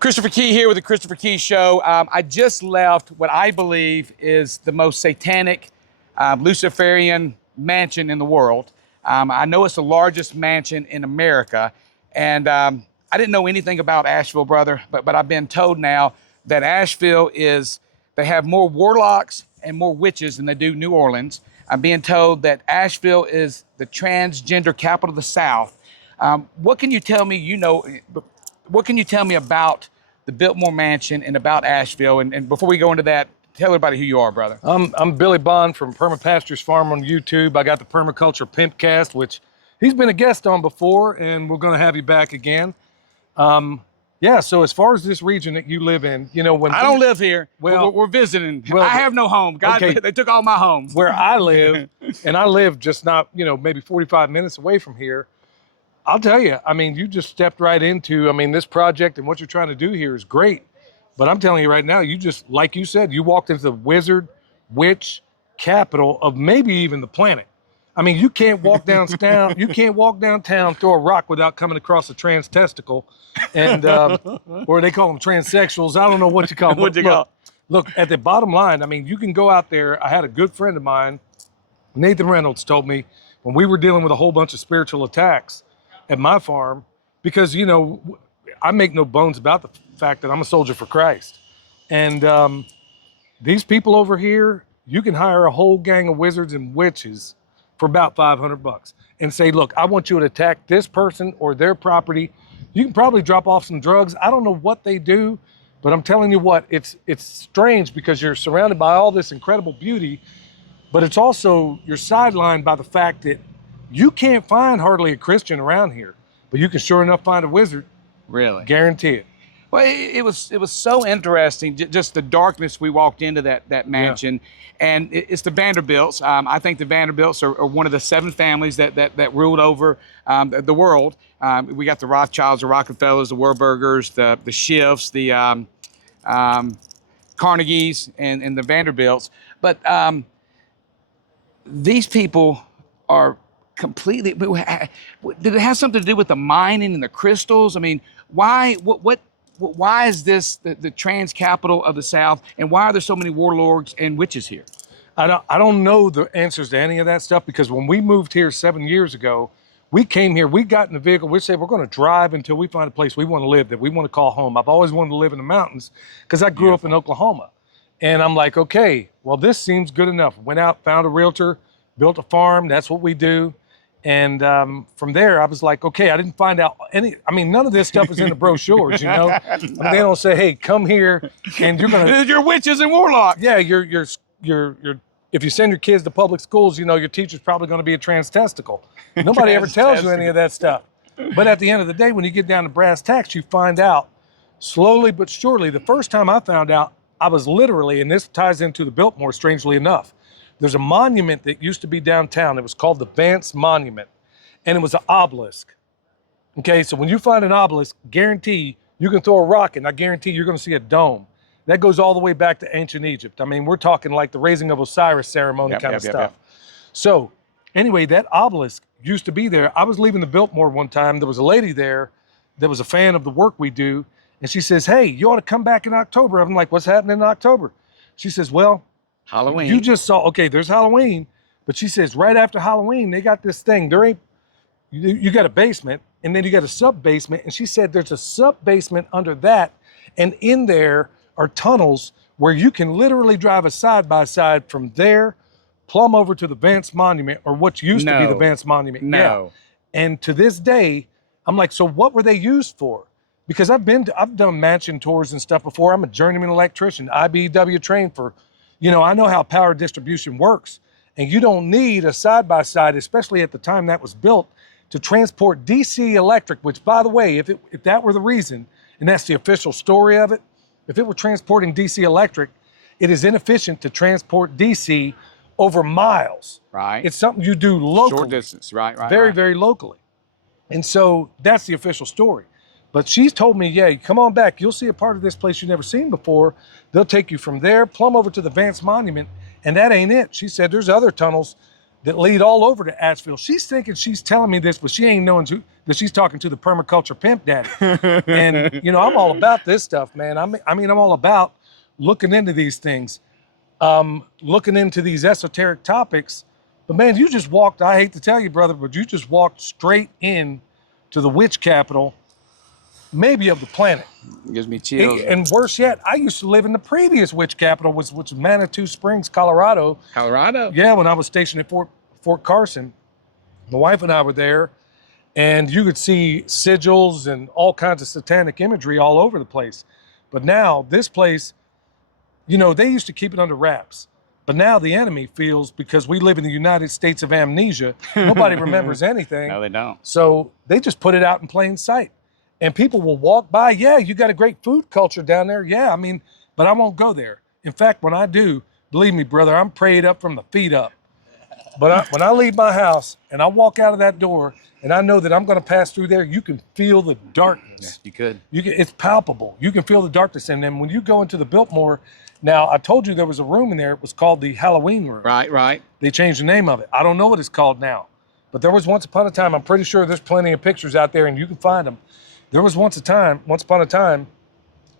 Christopher Key here with the Christopher Key Show. I just left what I believe is the most satanic Luciferian mansion in the world. I know it's the largest mansion in America, and I didn't know anything about Asheville, brother, but I've been told now that Asheville they have more warlocks and more witches than they do New Orleans. I'm being told that Asheville is the transgender capital of the South. What can you tell me, what can you tell me about the Biltmore Mansion and about Asheville? And before we go into that, tell everybody who you are, brother. I'm Billy Bond from Permapastures Farm on YouTube. I got the Permaculture Pimpcast, which he's been a guest on before, and we're going to have you back again. Yeah, so as far as this region that you live in, when I don't live here. Well, we're visiting. Well, I have no home. God, okay. They took all my homes. Where I live, and I live just not, maybe 45 minutes away from here. I'll tell you, you just stepped right into, this project and what you're trying to do here is great. But I'm telling you right now, you just, like you said, you walked into the wizard, witch, capital of maybe even the planet. You can't walk downtown, throw a rock without coming across a trans testicle, and or they call them transsexuals. I don't know what you call them. Look, at the bottom line, you can go out there. I had a good friend of mine, Nathan Reynolds, told me when we were dealing with a whole bunch of spiritual attacks at my farm, because, I make no bones about the fact that I'm a soldier for Christ. And these people over here, you can hire a whole gang of wizards and witches for about $500 and say, look, I want you to attack this person or their property. You can probably drop off some drugs. I don't know what they do, but I'm telling you what, it's strange because you're surrounded by all this incredible beauty, but it's also, you're sidelined by the fact that you can't find hardly a Christian around here, but you can sure enough find a wizard. Really? Guarantee it. Well, it was so interesting, just the darkness we walked into that mansion. Yeah. And it's the Vanderbilts. I think the Vanderbilts are one of the 7 families that ruled over the world. We got the Rothschilds, the Rockefellers, the Warburgers, the Schiffs, the Carnegies, and the Vanderbilts. But these people are completely, did it have something to do with the mining and the crystals? Why is this the trans capital of the South, and why are there so many warlords and witches here? I don't know the answers to any of that stuff, because when we moved here 7 years ago, we came here, we got in the vehicle, we said we're going to drive until we find a place we want to live, that we want to call home. I've always wanted to live in the mountains because I grew up in Oklahoma. And I'm like, okay, well, this seems good enough. Went out, found a realtor, built a farm. That's what we do. And from there, I was like, okay, I didn't find out none of this stuff is in the brochures, No. They don't say, hey, come here and you're going to. You're witches and warlocks. Yeah, you're if you send your kids to public schools, your teacher's probably going to be a trans testicle. Nobody ever tells you any of that stuff. But at the end of the day, when you get down to brass tacks, you find out slowly but surely. The first time I found out, I was literally, and this ties into the Biltmore, strangely enough. There's a monument that used to be downtown. It was called the Vance Monument, and it was an obelisk. Okay, so when you find an obelisk, guarantee you can throw a rock, and I guarantee you're going to see a dome. That goes all the way back to ancient Egypt. We're talking like the raising of Osiris ceremony kind of stuff. So anyway, that obelisk used to be there. I was leaving the Biltmore one time. There was a lady there that was a fan of the work we do, and she says, hey, you ought to come back in October. I'm like, what's happening in October? She says, well, Halloween. You just saw, okay, there's Halloween, but she says right after Halloween, they got this thing. You got a basement, and then you got a sub-basement, and she said there's a sub-basement under that, and in there are tunnels where you can literally drive a side-by-side from there, plumb over to the Vance Monument, or what used to be the Vance Monument. No. Yeah. And to this day, I'm like, so what were they used for? Because I've done mansion tours and stuff before. I'm a journeyman electrician, IBEW trained for, I know how power distribution works. And you don't need a side-by-side, especially at the time that was built, to transport DC electric, which, by the way, if that were the reason, and that's the official story of it, if it were transporting DC electric, it is inefficient to transport DC over miles. Right. It's something you do locally. Short distance, right. Very, very locally. And so that's the official story. But she's told me, yeah, come on back. You'll see a part of this place you've never seen before. They'll take you from there, plumb over to the Vance Monument, and that ain't it. She said there's other tunnels that lead all over to Asheville. She's thinking she's telling me this, but she ain't knowing that she's talking to the permaculture pimp daddy. And, you know, I'm all about this stuff, man. I mean, I'm all about looking into these things, looking into these esoteric topics. But man, you just walked, I hate to tell you, brother, but you just walked straight in to the witch capital, maybe of the planet. It gives me chills. And worse yet, I used to live in the previous witch capital, which was Manitou Springs, Colorado. Colorado? Yeah, when I was stationed at Fort Carson. My wife and I were there, and you could see sigils and all kinds of satanic imagery all over the place. But now, this place, you know, they used to keep it under wraps. But now the enemy feels, because we live in the United States of amnesia, nobody remembers anything. No, they don't. So they just put it out in plain sight. And people will walk by, yeah, you got a great food culture down there. Yeah, I mean, but I won't go there. In fact, when I do, believe me, brother, I'm prayed up from the feet up. But when I leave my house and I walk out of that door and I know that I'm going to pass through there, you can feel the darkness. Yeah, you could. It's palpable. You can feel the darkness. And then when you go into the Biltmore, now I told you there was a room in there. It was called the Halloween room. Right, right. They changed the name of it. I don't know what it's called now. But there was once upon a time, I'm pretty sure there's plenty of pictures out there and you can find them. There was once upon a time,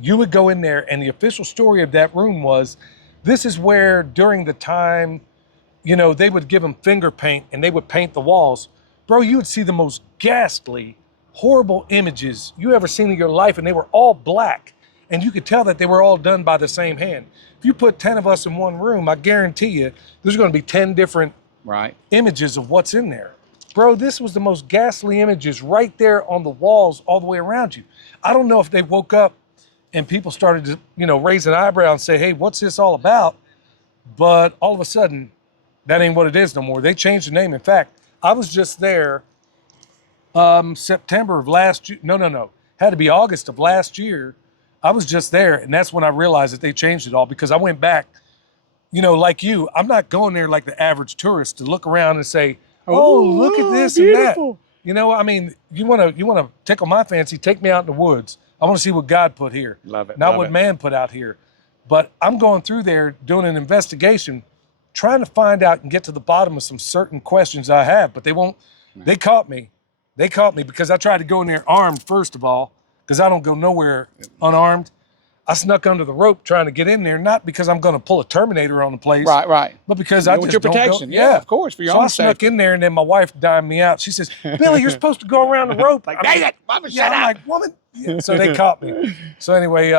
you would go in there and the official story of that room was, this is where during the time, you know, they would give them finger paint and they would paint the walls. Bro, you would see the most ghastly, horrible images you ever seen in your life, and they were all black. And you could tell that they were all done by the same hand. If you put 10 of us in one room, I guarantee you, there's gonna be 10 different images of what's in there. Bro, this was the most ghastly images right there on the walls all the way around you. I don't know if they woke up and people started to, you know, raise an eyebrow and say, hey, what's this all about? But all of a sudden, that ain't what it is no more. They changed the name. In fact, I was just there September of last year. No. Had to be August of last year. I was just there, and that's when I realized that they changed it all, because I went back, you know, like you, I'm not going there like the average tourist to look around and say, oh, look at this beautiful. And that. You know, I mean, you want to tickle my fancy, take me out in the woods. I want to see what God put here. Love it. Not what man put out here. But I'm going through there doing an investigation, trying to find out and get to the bottom of some certain questions I have, but they won't. They caught me. They caught me because I tried to go in there armed, first of all, because I don't go nowhere unarmed. I snuck under the rope trying to get in there, not because I'm going to pull a Terminator on the place. Right. But because I just your don't protection. go. Yeah, of course, for your own safety. So I snuck in there, and then my wife dimed me out. She says, Billy, you're supposed to go around the rope. Like, dang it, Mama, shut up. I'm like, woman. Yeah, so they caught me. So anyway.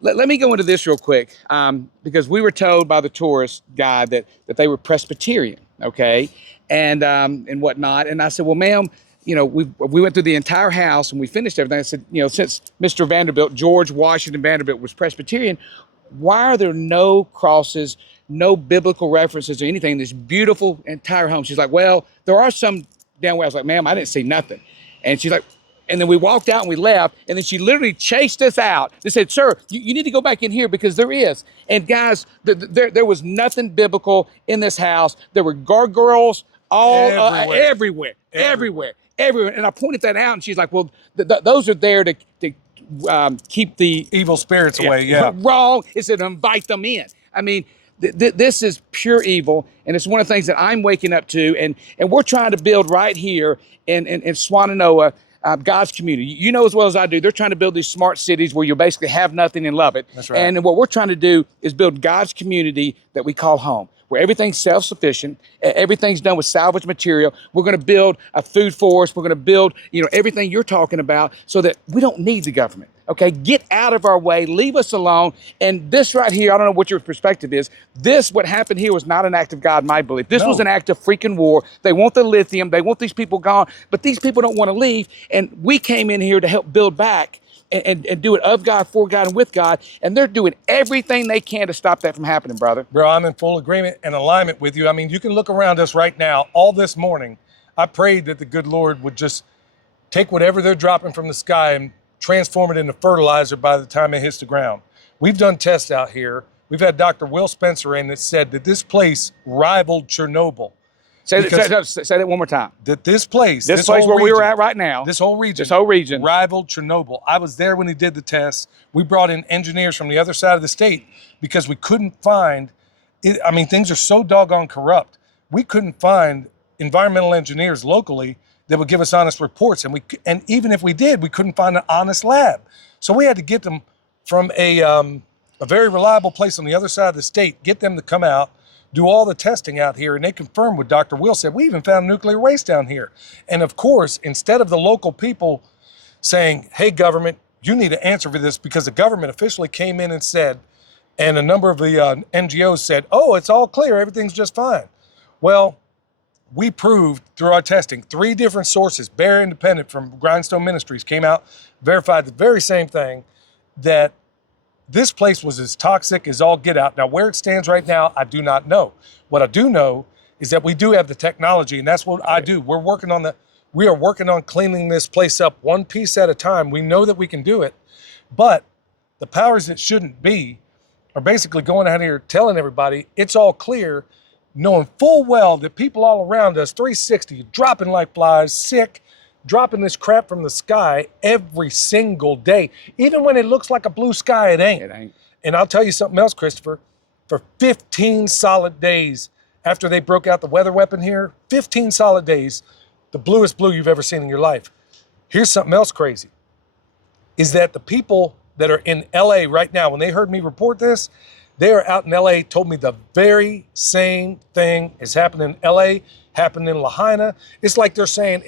Let me go into this real quick, because we were told by the tourist guide that they were Presbyterian, okay, and whatnot. And I said, well, ma'am, you know, we went through the entire house and we finished everything. I said, you know, since Mr. Vanderbilt, George Washington Vanderbilt, was Presbyterian, why are there no crosses, no biblical references or anything in this beautiful entire home? She's like, well, there are some down where. I was like, ma'am, I didn't see nothing. And she's like, and then we walked out and we left, and then she literally chased us out. They said, sir, you need to go back in here because there is. And guys, there was nothing biblical in this house. There were gargoyles all everywhere. And I pointed that out, and she's like, well, those are there to keep the evil spirits away, yeah. Wrong. It said invite them in. I mean, this is pure evil, and it's one of the things that I'm waking up to, and we're trying to build right here in Swannanoa, God's community. You know as well as I do, they're trying to build these smart cities where you basically have nothing and love it. That's right. And what we're trying to do is build God's community that we call home, where everything's self-sufficient, everything's done with salvage material. We're going to build a food forest. We're going to build, you know, everything you're talking about, so that we don't need the government. Okay, get out of our way, leave us alone. And this right here, I don't know what your perspective is. What happened here was not an act of God, in my belief. This was an act of freaking war. They want the lithium. They want these people gone, but these people don't want to leave. And we came in here to help build back and do it of God, for God, and with God. And they're doing everything they can to stop that from happening, brother. Bro, I'm in full agreement and alignment with you. I mean, you can look around us right now. All this morning, I prayed that the good Lord would just take whatever they're dropping from the sky and transform it into fertilizer by the time it hits the ground. We've done tests out here. We've had Dr. Will Spencer in that said that this place rivaled Chernobyl. Say that one more time. That this place where we were at right now, this whole region rivaled Chernobyl. I was there when he did the tests. We brought in engineers from the other side of the state because we couldn't find it. I mean, things are so doggone corrupt. We couldn't find environmental engineers locally, that would give us honest reports. And even if we did, we couldn't find an honest lab. So we had to get them from a very reliable place on the other side of the state, get them to come out, do all the testing out here, and they confirmed what Dr. Will said. We even found nuclear waste down here. And of course, instead of the local people saying, hey, government, you need to answer for this, because the government officially came in and said, and a number of the NGOs said, oh, it's all clear, everything's just fine. Well, we proved through our testing, 3 different sources, Bear Independent from Grindstone Ministries came out, verified the very same thing, that this place was as toxic as all get out. Now, where it stands right now, I do not know. What I do know is that we do have the technology, and that's what I do. We are working on cleaning this place up one piece at a time. We know that we can do it, but the powers that shouldn't be are basically going out here telling everybody it's all clear, knowing full well that people all around us, 360, dropping like flies, sick, dropping this crap from the sky every single day. Even when it looks like a blue sky, it ain't. It ain't. And I'll tell you something else, Christopher. For 15 solid days after they broke out the weather weapon here, 15 solid days, the bluest blue you've ever seen in your life. Here's something else crazy, is that the people that are in LA right now, when they heard me report this, they are out in LA, told me the very same thing is happening in LA, happening in Lahaina. It's like they're saying,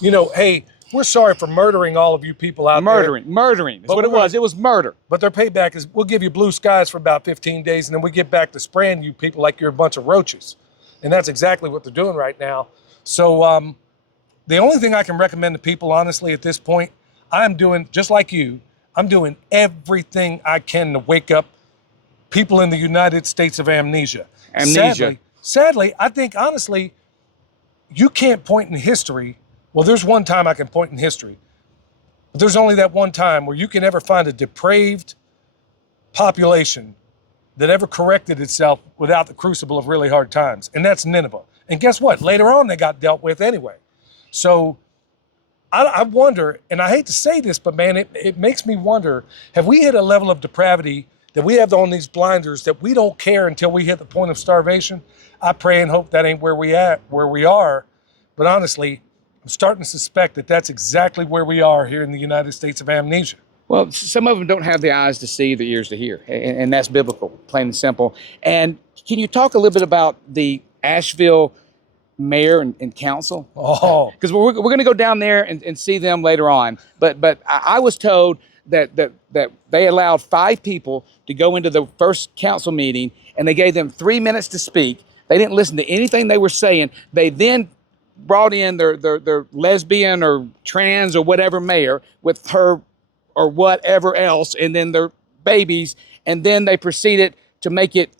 you know, hey, we're sorry for murdering all of you people out there. Murdering. That's what it was. It was murder. But their payback is, we'll give you blue skies for about 15 days, and then we get back to spraying you people like you're a bunch of roaches. And that's exactly what they're doing right now. So the only thing I can recommend to people, honestly, at this point, I'm doing, just like you, I'm doing everything I can to wake up people in the United States of amnesia. Sadly, I think, honestly, you can't point in history. Well, there's one time I can point in history, but there's only that one time where you can ever find a depraved population that ever corrected itself without the crucible of really hard times, and that's Nineveh. And guess what? Later on, they got dealt with anyway. So I wonder, and I hate to say this, but man, it makes me wonder, have we hit a level of depravity that we have on these blinders that we don't care until we hit the point of starvation? I pray and hope that ain't where we are. But honestly, I'm starting to suspect that that's exactly where we are here in the United States of amnesia. Well, some of them don't have the eyes to see, the ears to hear, and that's biblical, plain and simple. And can you talk a little bit about the Asheville mayor and council? Oh, because we're going to go down there and see them later on. But I was told that they allowed 5 people to go into the first council meeting, and they gave them 3 minutes to speak. They didn't listen to anything they were saying. They then brought in their lesbian or trans or whatever mayor with her or whatever else, and then their babies, and then they proceeded to make it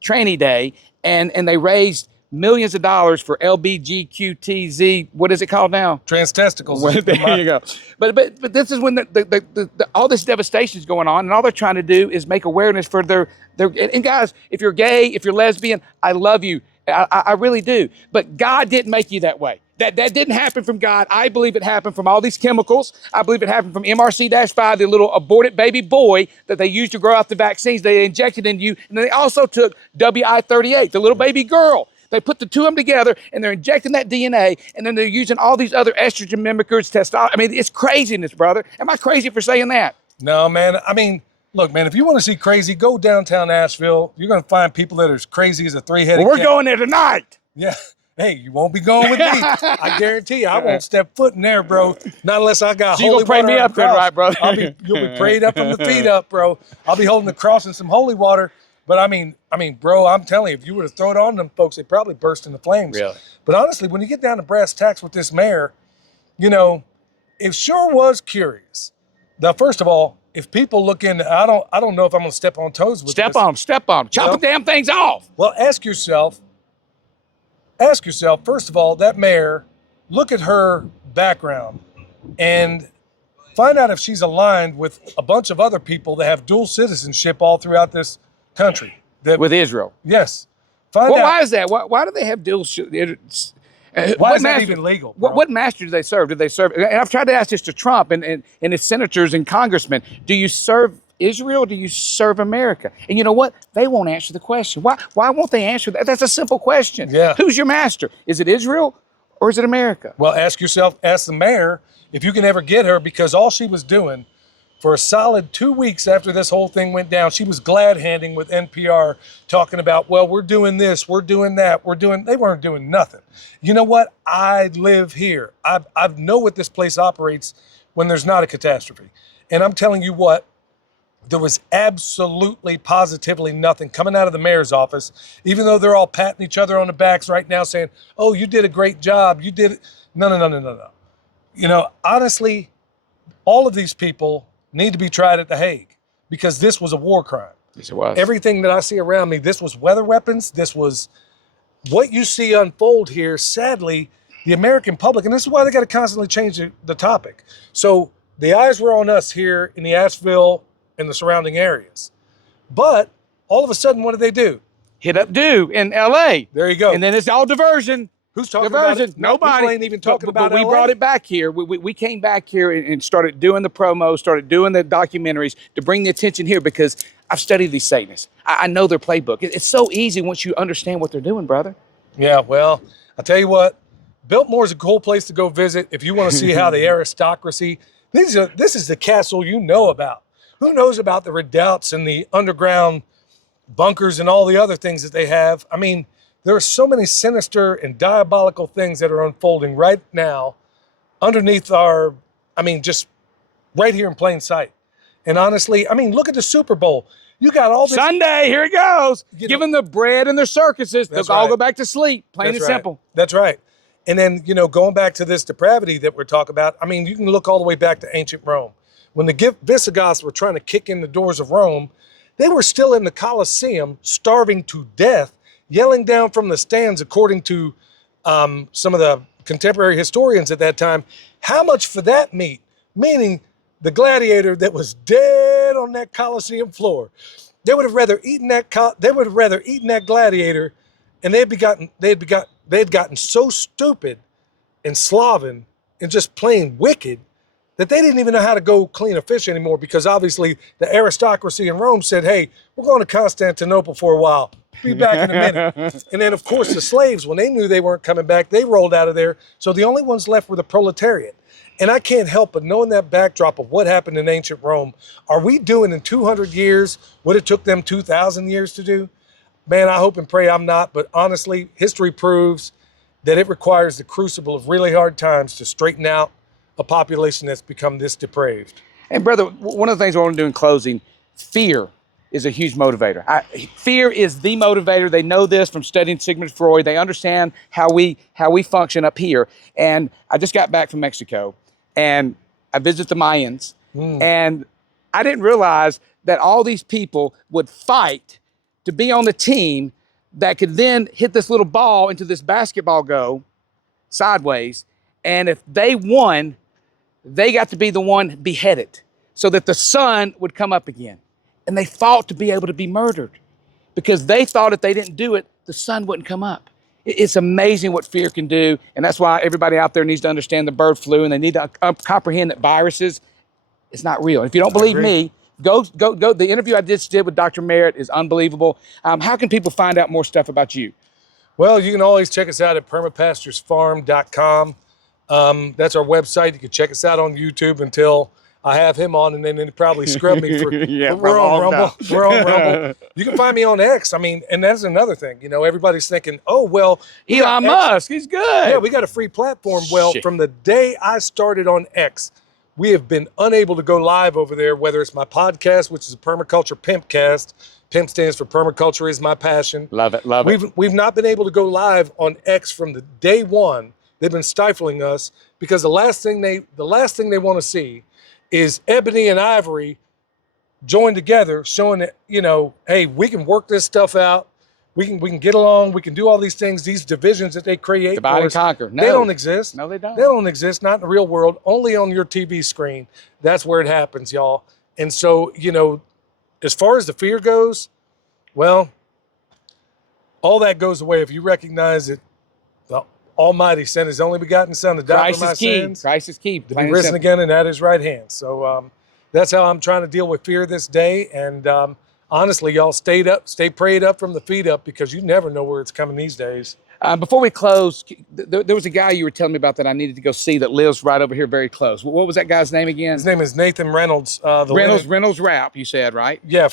tranny day, and they raised millions of dollars for LBGQTZ. What is it called now? Trans testicles. Well, there you go. But this is when the all this devastation is going on, and all they're trying to do is make awareness for their. And guys, if you're gay, if you're lesbian, I love you. I really do. But God didn't make you that way. That didn't happen from God. I believe it happened from all these chemicals. I believe it happened from MRC-5, the little aborted baby boy that they used to grow out the vaccines. They injected into you. And they also took WI-38, the little baby girl. They put the 2 of them together, and they're injecting that DNA, and then they're using all these other estrogen mimickers, testosterone. I mean, it's craziness, brother. Am I crazy for saying that? No, man. I mean, look, man, if you want to see crazy, go downtown Asheville. You're going to find people that are as crazy as a 3-headed Well, we're cat. going there tonight. Yeah. Hey, you won't be going with me. I guarantee you, I won't step foot in there, bro. Not unless I got So you holy gonna pray water me on up the then, cross. right, brother? You'll be prayed up from the feet up, bro. I'll be holding the cross and some holy water. But I mean, bro, I'm telling you, if you were to throw it on them folks, they'd probably burst into flames. Really? But honestly, when you get down to brass tacks with this mayor, you know, it sure was curious. Now, first of all, if people look into, I don't know if I'm gonna step on toes with this. Step on them. Chop the damn things off. Well, ask yourself, first of all, that mayor, look at her background and find out if she's aligned with a bunch of other people that have dual citizenship all throughout this country. With Israel. Yes. Find out. Why is that? Why do they have dual? Why is that even legal? Bro? What master do they serve? And I've tried to ask this to Trump and his senators and congressmen. Do you serve Israel? Or do you serve America? And you know what? They won't answer the question. Why won't they answer that? That's a simple question. Yeah. Who's your master? Is it Israel or is it America? Well, ask the mayor if you can ever get her, because all she was doing for a solid 2 weeks after this whole thing went down, she was glad-handing with NPR, talking about, well, we're doing this, we're doing that, they weren't doing nothing. You know what? I live here. I know what this place operates when there's not a catastrophe. And I'm telling you what, there was absolutely, positively nothing coming out of the mayor's office, even though they're all patting each other on the backs right now saying, oh, you did a great job, you did it. No. You know, honestly, all of these people need to be tried at The Hague, because this was a war crime. Yes, it was. Everything that I see around me, this was weather weapons. This was what you see unfold here. Sadly, the American public, and this is why they got to constantly change the topic. So the eyes were on us here in the Asheville and the surrounding areas. But all of a sudden, what did they do? Hit up Dew in LA. There you go. And then it's all diversion. Who's talking Diversion. about it? Nobody. People ain't even talking about But we LA. brought it back here. We came back here and started doing the promos, started doing the documentaries to bring the attention here, because I've studied these Satanists. I know their playbook. It's so easy once you understand what they're doing, brother. Yeah, well, I'll tell you what, Biltmore's a cool place to go visit if you want to see how the aristocracy, this is the castle you know about. Who knows about the redoubts and the underground bunkers and all the other things that they have? I mean, there are so many sinister and diabolical things that are unfolding right now underneath just right here in plain sight. And honestly, I mean, look at the Super Bowl. You got all this. Sunday, here it goes. Give them the bread and their circuses. They'll all go back to sleep, plain and simple. That's right. And then, going back to this depravity that we're talking about, I mean, you can look all the way back to ancient Rome. When the Visigoths were trying to kick in the doors of Rome, they were still in the Colosseum, starving to death, yelling down from the stands, according to some of the contemporary historians at that time, how much for that meat? Meaning the gladiator that was dead on that Colosseum floor. They would have rather eaten that gladiator, and they had gotten so stupid and sloven and just plain wicked that they didn't even know how to go clean a fish anymore, because obviously the aristocracy in Rome said, hey, we're going to Constantinople for a while. Be back in a minute. And then, of course, the slaves, when they knew they weren't coming back, they rolled out of there. So the only ones left were the proletariat. And I can't help but knowing that backdrop of what happened in ancient Rome, are we doing in 200 years what it took them 2,000 years to do? Man, I hope and pray I'm not. But honestly, history proves that it requires the crucible of really hard times to straighten out a population that's become this depraved. And brother, one of the things I want to do in closing, fear is a huge motivator. Fear is the motivator. They know this from studying Sigmund Freud. They understand how we function up here. And I just got back from Mexico, and I visited the Mayans, and I didn't realize that all these people would fight to be on the team that could then hit this little ball into this basketball goal sideways. And if they won, they got to be the one beheaded so that the sun would come up again. And they fought to be able to be murdered because they thought if they didn't do it, the sun wouldn't come up. It's amazing what fear can do. And that's why everybody out there needs to understand the bird flu, and they need to comprehend that viruses, it's not real. And if you don't believe me, go. The interview I just did with Dr. Merritt is unbelievable. How can people find out more stuff about you? Well, you can always check us out at PermapasturesFarm.com. That's our website. You can check us out on YouTube until I have him on, and then he'll probably scrub me for. Yeah, we're on Rumble. We're on Rumble. You can find me on X. I mean, and that's another thing. Everybody's thinking, oh well, Elon Musk, he's good. Yeah, we got a free platform. Well, from the day I started on X, we have been unable to go live over there. Whether it's my podcast, which is a Permaculture Pimpcast. Pimp stands for Permaculture is my passion. Love it, love it. We've not been able to go live on X from the day one. They've been stifling us because the last thing they want to see is Ebony and Ivory joined together, showing that, hey, we can work this stuff out. We can get along. We can do all these things. These divisions that they create, divide and conquer. No. They don't exist. No, they don't. They don't exist. Not in the real world. Only on your TV screen. That's where it happens, y'all. And so, as far as the fear goes, well, all that goes away if you recognize that the Almighty sent His only begotten Son to die for my sins. Christ is key. To be risen again and at His right hand. So that's how I'm trying to deal with fear this day. And honestly, y'all stay prayed up from the feet up, because you never know where it's coming these days. Before we close, there was a guy you were telling me about that I needed to go see that lives right over here very close. What was that guy's name again? His name is Nathan Reynolds. Reynolds Rap, you said, right? Yeah,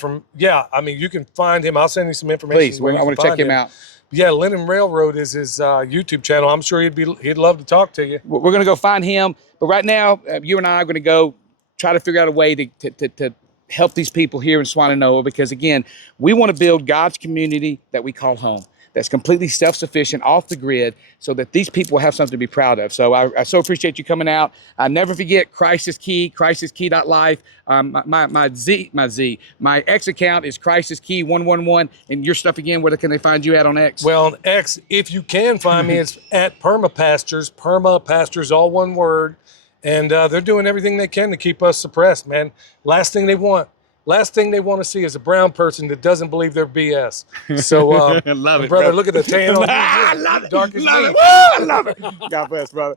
I mean, you can find him. I'll send you some information. Please, I want to check him out. Yeah, Lennon Railroad is his YouTube channel. I'm sure he'd love to talk to you. We're going to go find him. But right now, you and I are going to go try to figure out a way to help these people here in Swannanoa, because, again, we want to build God's community that we call home, that's completely self-sufficient, off the grid, so that these people have something to be proud of. So I so appreciate you coming out. I never forget Christ is Key, ChristIsKey.life. My X account is ChristIsKey111. And your stuff again, where can they find you at on X? Well, on X, if you can find me, it's at Permapastures, all one word. And they're doing everything they can to keep us suppressed, man. Last thing they want to see is a brown person that doesn't believe their BS. So, love it, brother. Look at the tan on you. I love it. Dark as me. I love it. God bless, brother.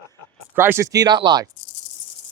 ChristIsKey.life.